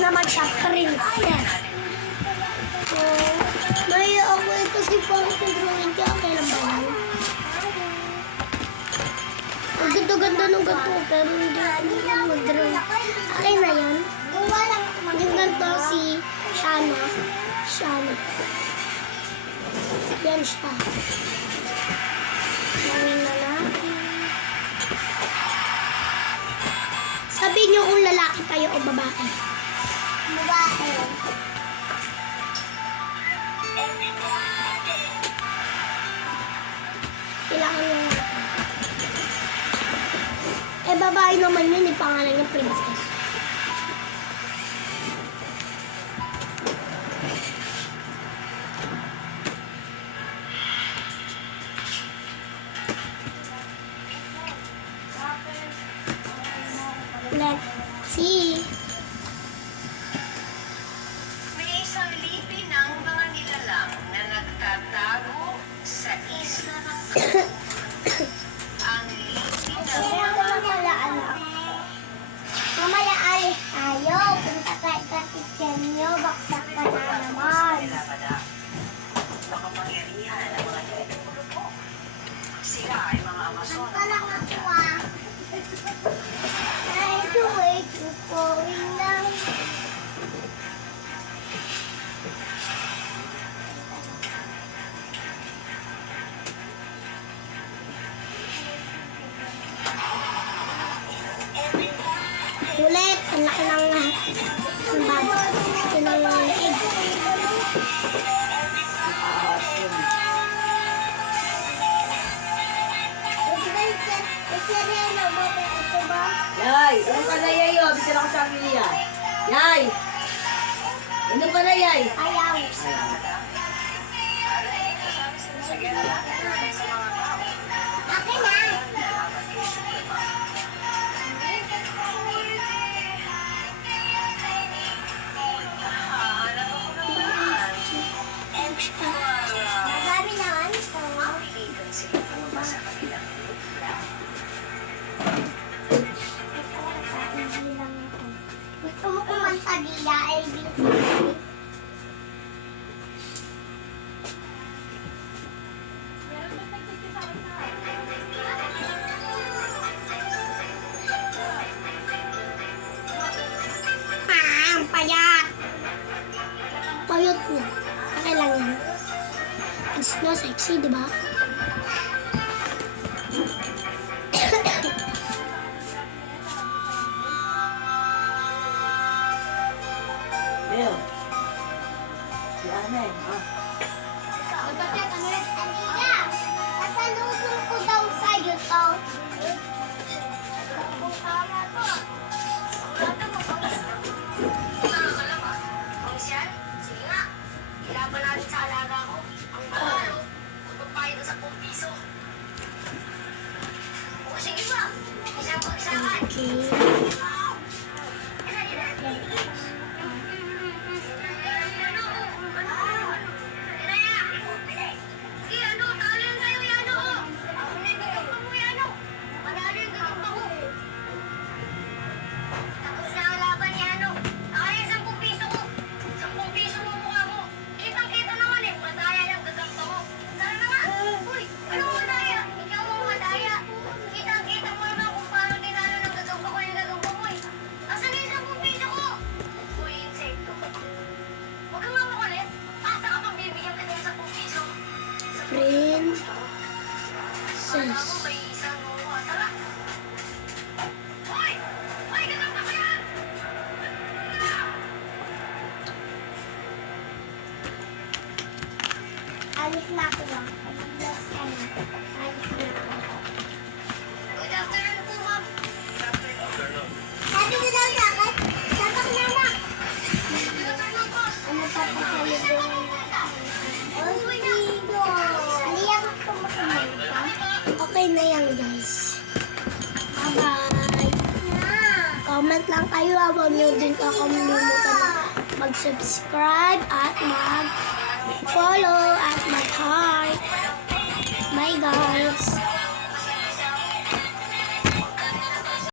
naman siya, princess. So, may ako ito si Pangit na drawing kaya kailan ba yan? Ang ganda-ganda nung ganito, pero hindi ako mag-drawing. Okay na yan. Yung ganito si Shana. Yan siya. Gawin na natin. Sabihin niyo kung lalaki kayo o babae. Babae. Kailangan nyo natin. Eh, babae naman yun, yung pangalan ng princess. Let's see. May isang lipi ng mga nilalang na nagtatago sa isla ng ang lipi ng Mamaya alis tayo. Punta tayo sa kitchen nyo. Baksak ka na naman. makapangyarihan ang mga nilalang. Sila ay mga Amazon. Palang ako ah. Try to wait to going down. Ulit, ang laki ng bago. Ito ng egg. Yay! Ano ka na yay? Oh, bisa lang sa akin niya. Yay! Ano ka na yay? Ayaw. Akin na. Marami naman. Gusto mo kumanta Gila, ABC? Ang payat! Payat niya. Okay lang yan. It's not sexy, di ba? Bill. Si Ane. Ah. Aniga, nasalubong ko daw sa'yo to. Sige nga, ilaban natin sa alaga ko. Ang panalo, magpapayad sa 10 piso. O sige ba, isang pagsakan. Okay. Princess. Alis na ako lang. Alis na ako. Good afternoon po, ma'am. Sabi ko daw sa akin, sapak na na. Good afternoon po. Ano pa pa sa libro? Osigo. Aliyak ako makamanta. Okay na yan, guys. Bye-bye. Comment lang kayo habang nyo din kakalimutan na mag-subscribe at mag-follow at mag-heart. Bye, guys.